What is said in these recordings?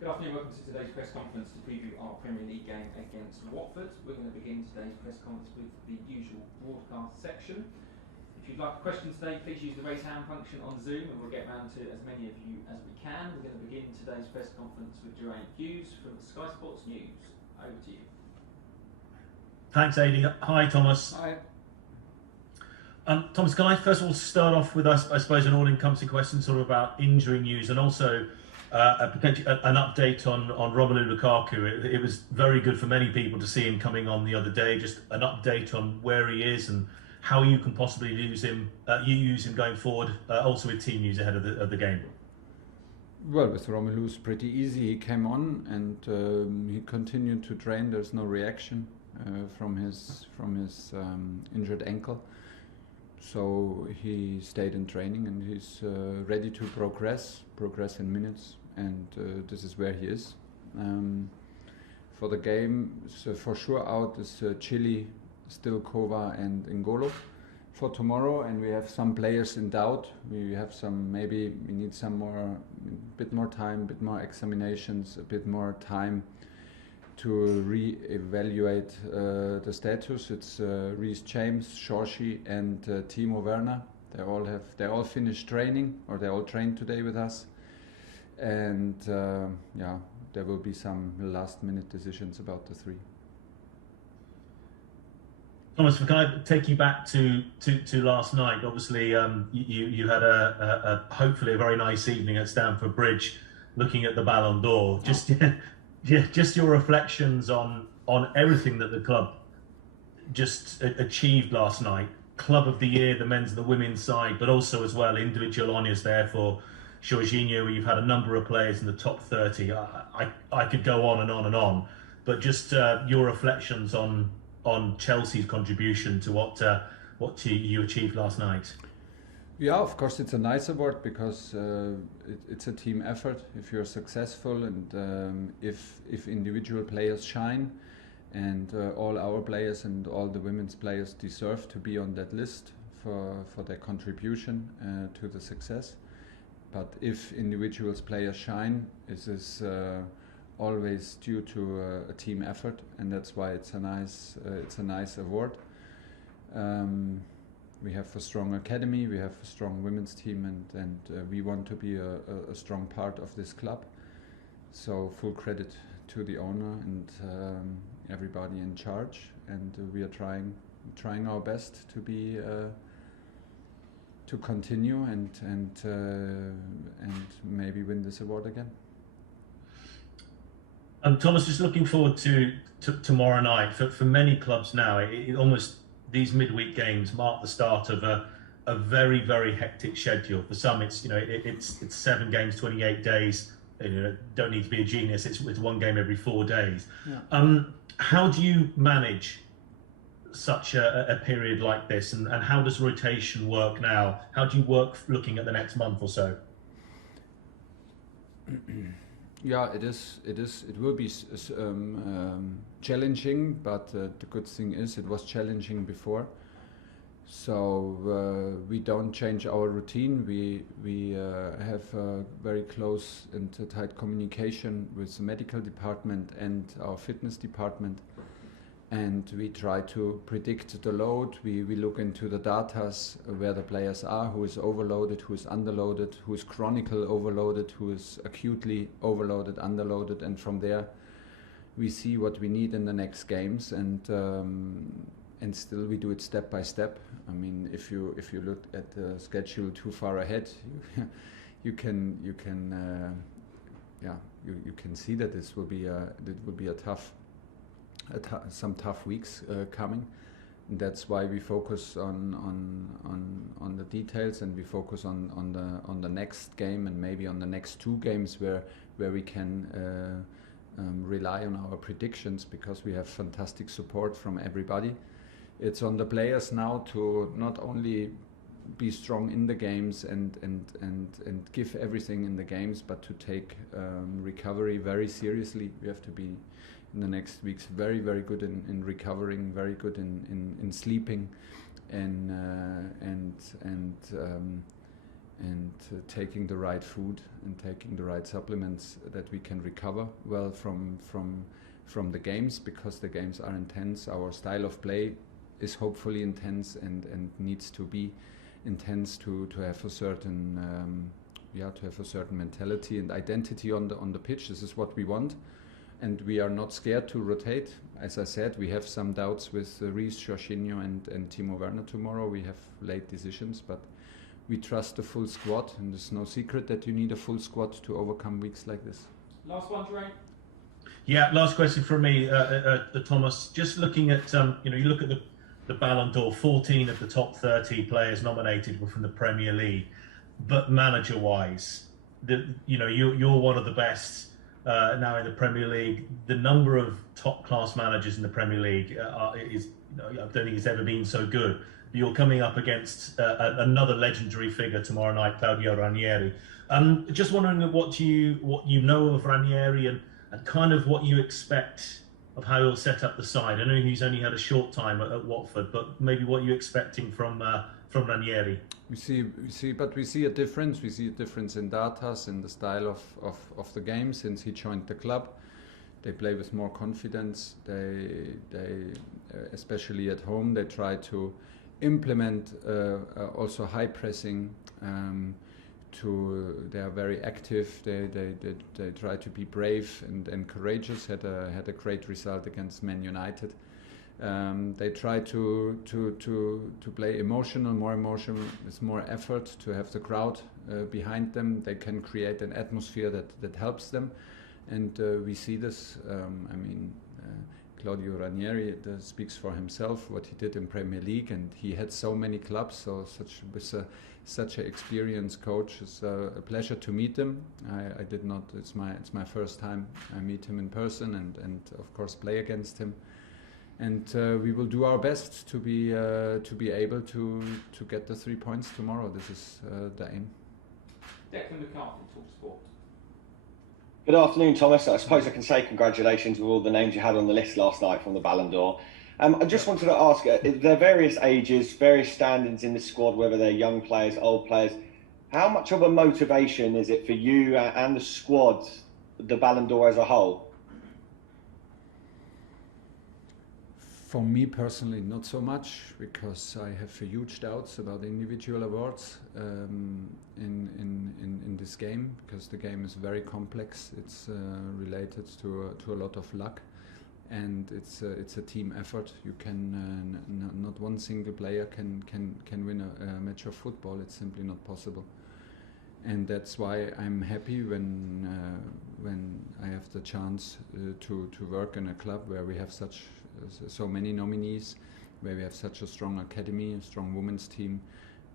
Good afternoon, welcome to today's press conference to preview our Premier League game against Watford. We're going to begin today's press conference with the usual broadcast section. If you'd like a question today, please use the raise hand function on Zoom and we'll get round to as many of you as we can. We're going to begin today's press conference with Geraint Hughes from Sky Sports News. Over to you. Thanks, Adi. Hi, Thomas. Hi. Thomas, can I first of all start off with, I suppose, an all-encompassing question sort of about injury news and also an update on Romelu Lukaku. It was very good for many people to see him coming on the other day. Just an update on where he is and how you can possibly use him going forward. Also with team news ahead of the game. Well, with Romelu it's pretty easy. He came on and he continued to train. There's no reaction from his injured ankle. So he stayed in training and he's ready to progress in minutes, and this is where he is. For the game, so for sure out is Chile, still Kova and Ngolo for tomorrow, and we have some players in doubt. We have some, maybe we need some more, bit more time, bit more examinations, a bit more time to re-evaluate the status. It's Reece James, Jorgi and Timo Werner. They all finished training, or they all trained today with us. And yeah, there will be some last-minute decisions about the three. Thomas, can I take you back to last night? Obviously, you had a hopefully a very nice evening at Stamford Bridge, looking at the Ballon d'Or. Just your reflections on everything that the club just achieved last night. Club of the Year, the men's and the women's side, but also as well individual honours there for Jorginho, where you've had a number of players in the top 30. I could go on and on and on, but just your reflections on Chelsea's contribution to what you achieved last night. Yeah, of course it's a nice award because it's a team effort. If you're successful and if individual players shine, and all our players and all the women's players deserve to be on that list for their contribution to the success. But if individuals players shine, this is always due to a team effort, and that's why it's a nice award. We have a strong academy, we have a strong women's team, and we want to be a strong part of this club. So full credit to the owner and everybody in charge, and we are trying our best to be to continue and maybe win this award again. Thomas, just looking forward to tomorrow night. For many clubs now, it almost, these midweek games mark the start of a very, very hectic schedule. For some, it's it's 7 games, 28 days. Don't need to be a genius. It's one game every 4 days. Yeah. How do you manage such a period like this, and how does rotation work now? How do you work looking at the next month or so? Yeah, it will be challenging, but the good thing is it was challenging before. So we don't change our routine. We have very close and tight communication with the medical department and our fitness department, and we try to predict the load. We look into the data where the players are, who is overloaded, who is underloaded, who is chronically overloaded, who is acutely overloaded, underloaded, and from there we see what we need in the next games, and still we do it step by step. I mean, if you look at the schedule too far ahead, you can see that this will be some tough weeks coming. And that's why we focus on the details, and we focus on the next game and maybe on the next 2 games where we can rely on our predictions, because we have fantastic support from everybody. It's on the players now to not only be strong in the games and give everything in the games, but to take recovery very seriously. We have to be in the next weeks very, very good in recovering, very good in sleeping, and taking the right food and taking the right supplements that we can recover well from the games, because the games are intense. Our style of play is hopefully intense and needs to be intense to have a certain mentality and identity on the pitch. This is what we want, and we are not scared to rotate. As I said, we have some doubts with Reece, Jorginho and Timo Werner tomorrow. We have late decisions, but we trust the full squad, and there's no secret that you need a full squad to overcome weeks like this. Last one, Jermaine. Yeah, last question from me, Thomas. Just looking at, you look at the Ballon d'Or, 14 of the top 30 players nominated were from the Premier League, but manager-wise, you're one of the best now in the Premier League. The number of top-class managers in the Premier League I don't think it's ever been so good. You're coming up against another legendary figure tomorrow night, Claudio Ranieri. Just wondering what you know of Ranieri and kind of what you expect of how he'll set up the side. I know he's only had a short time at Watford, but maybe what you're expecting from Ranieri. We see a difference. We see a difference in Datas, in the style of the game since he joined the club. They play with more confidence. They especially at home, they try to implement also high pressing. They are very active. They try to be brave and courageous. Had a great result against Man Utd. They try to play more emotional, with more effort, to have the crowd behind them. They can create an atmosphere that helps them, and we see this. Claudio Ranieri speaks for himself, what he did in Premier League, and he had so many clubs. So such an experienced coach. It's a pleasure to meet him. I did not. It's my first time I meet him in person, and of course play against him. And we will do our best to be able to get the 3 points tomorrow. This is the aim. Declan McCarthy, TalkSport. Good afternoon, Thomas. I suppose I can say congratulations with all the names you had on the list last night from the Ballon d'Or. I just wanted to ask, there are various ages, various standards in the squad, whether they're young players, old players. How much of a motivation is it for you and the squad, the Ballon d'Or as a whole? For me personally, not so much, because I have huge doubts about individual awards in this game, because the game is very complex. It's related to a lot of luck, and it's a team effort. You can not one single player can win a match of football. It's simply not possible, and that's why I'm happy when I have the chance to work in a club where we have so many nominees, where we have such a strong academy, a strong women's team.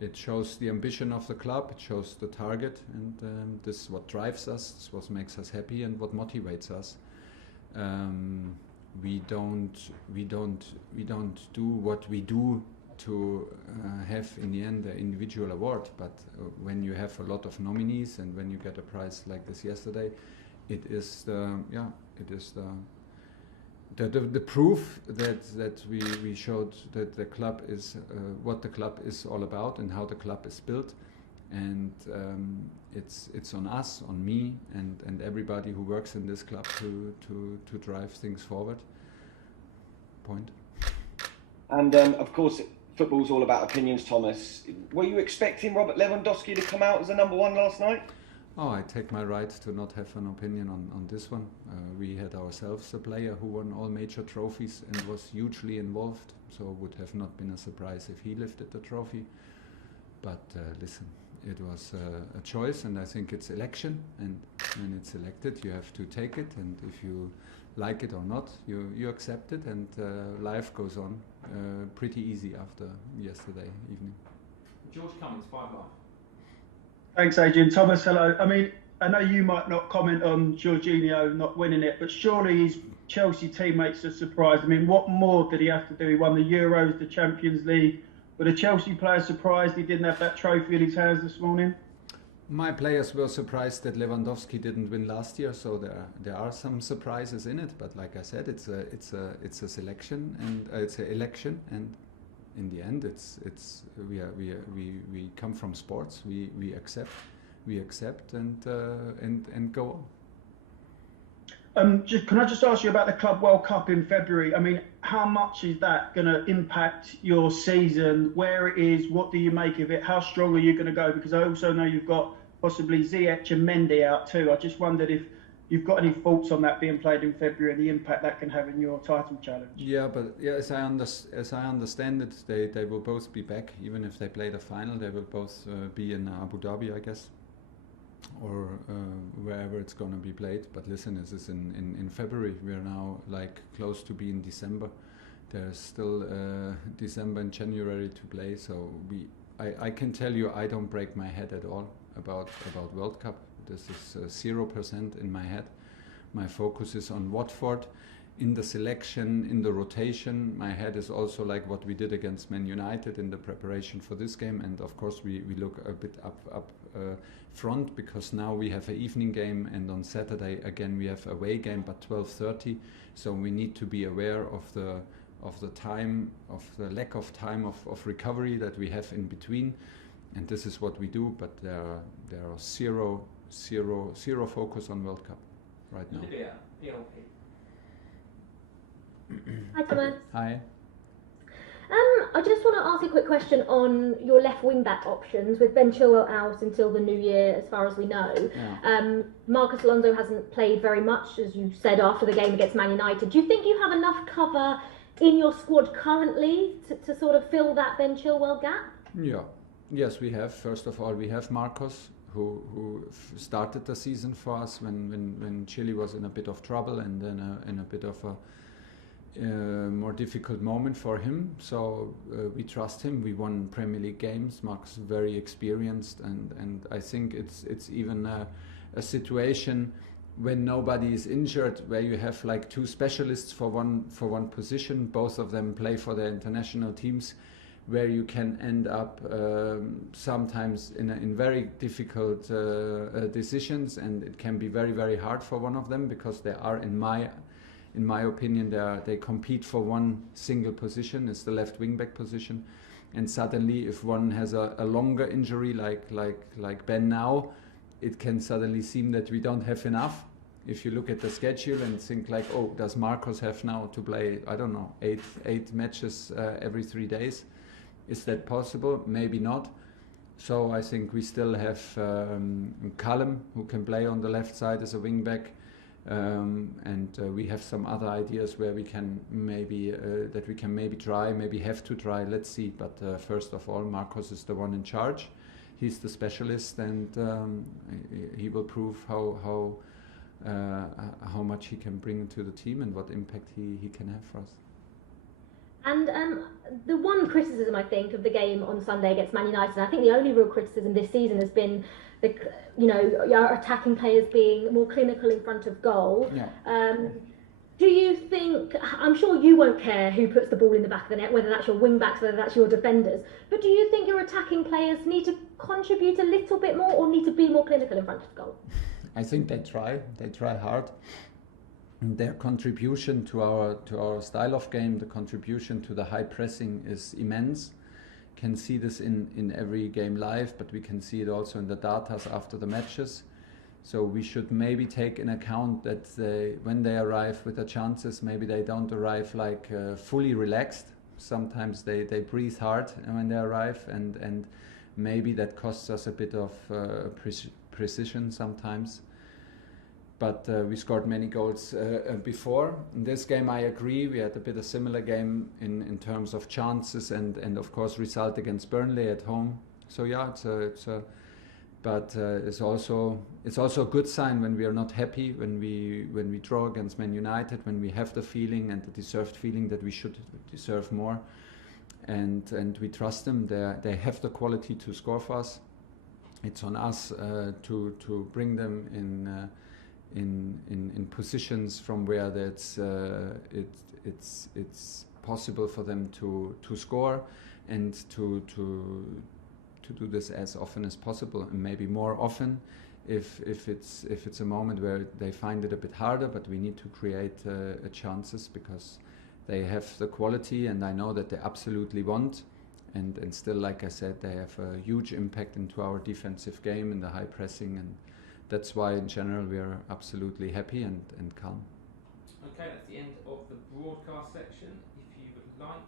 It shows the ambition of the club, it shows the target, and this is what drives us, this is what makes us happy and what motivates us. We don't do what we do to have in the end the individual award, but when you have a lot of nominees and when you get a prize like this yesterday, it is the proof that we showed that the club is what the club is all about and how the club is built, and it's on us, on me, and everybody who works in this club to drive things forward. Point. And of course, football's all about opinions, Thomas. Were you expecting Robert Lewandowski to come out as the number one last night? Oh, I take my right to not have an opinion on this one. We had ourselves a player who won all major trophies and was hugely involved, so it would have not been a surprise if he lifted the trophy. But listen, it was a choice, and I think it's election, and when it's elected you have to take it, and if you like it or not, you accept it, and life goes on pretty easy after yesterday evening. George Cummings, 5 Live. Thanks, Adrian. Thomas, hello. I mean, I know you might not comment on Jorginho not winning it, but surely his Chelsea teammates are surprised. I mean, what more did he have to do? He won the Euros, the Champions League. Were the Chelsea players surprised he didn't have that trophy in his hands this morning? My players were surprised that Lewandowski didn't win last year, so there are some surprises in it. But like I said, it's a selection and it's an election, and in the end, we come from sports. We accept and go on. Can I just ask you about the Club World Cup in February? I mean, how much is that going to impact your season? Where it is? What do you make of it? How strong are you going to go? Because I also know you've got possibly Ziyech and Mendy out too. I just wondered if you've got any thoughts on that being played in February and the impact that can have in your title challenge. Yeah, but as I understand it, they will both be back. Even if they play the final, they will both be in Abu Dhabi, I guess, or wherever it's going to be played. But listen, this is in February. We are now like close to be in December. There's still December and January to play. So I can tell you, I don't break my head at all about World Cup. This is 0% in my head. My focus is on Watford, in the selection, in the rotation. My head is also like what we did against Man United in the preparation for this game. And of course we look a bit up front, because now we have an evening game, and on Saturday again we have away game, but 12:30. So we need to be aware of the time, of the lack of time of recovery that we have in between. And this is what we do, but there are zero focus on World Cup right now. Hi Thomas. Hi. I just want to ask you a quick question on your left wing back options, with Ben Chilwell out until the new year, as far as we know. Yeah. Marcus Alonso hasn't played very much, as you said, after the game against Man United. Do you think you have enough cover in your squad currently to sort of fill that Ben Chilwell gap? Yeah. Yes, we have. First of all, we have Marcus, who started the season for us when Chile was in a bit of trouble, and then in a bit of a more difficult moment for him. So we trust him. We won Premier League games. Marcus is very experienced, and I think it's even a situation when nobody is injured, where you have like two specialists for one position. Both of them play for their international teams, where you can end up sometimes in very difficult decisions, and it can be very, very hard for one of them, because they are, in my opinion, they compete for one single position. It's the left wing back position, and suddenly if one has a longer injury like Ben now, it can suddenly seem that we don't have enough. If you look at the schedule and think like, oh, does Marcos have now to play, I don't know, eight matches every 3 days? Is that possible? Maybe not. So I think we still have Callum, who can play on the left side as a wing back, and we have some other ideas where we can maybe try, maybe have to try. Let's see. But first of all, Marcos is the one in charge. He's the specialist, and he will prove how much he can bring to the team and what impact he can have for us. And the one criticism, I think, of the game on Sunday against Man United, and I think the only real criticism this season has been our attacking players being more clinical in front of goal. Yeah. Do you think, I'm sure you won't care who puts the ball in the back of the net, whether that's your wing backs, whether that's your defenders, but do you think your attacking players need to contribute a little bit more, or need to be more clinical in front of goal? I think they try hard. Their contribution to our style of game, the contribution to the high pressing is immense. Can see this in every game live, but we can see it also in the datas after the matches. So we should maybe take in account that when they arrive with the chances, maybe they don't arrive like fully relaxed. Sometimes they breathe hard when they arrive, and maybe that costs us a bit of precision sometimes. But we scored many goals before. In this game, I agree, we had a bit of similar game in terms of chances and of course result against Burnley at home. So yeah, it's also a good sign when we are not happy, when we draw against Man United, when we have the feeling and the deserved feeling that we should deserve more, and we trust them. They have the quality to score for us. It's on us to bring them in positions from where it's possible for them to score, and to do this as often as possible, and maybe more often if it's a moment where they find it a bit harder, but we need to create chances, because they have the quality, and I know that they absolutely want. And still, like I said, they have a huge impact into our defensive game in the high pressing, and that's why in general we are absolutely happy and calm. Okay, that's the end of the broadcast section. If you would like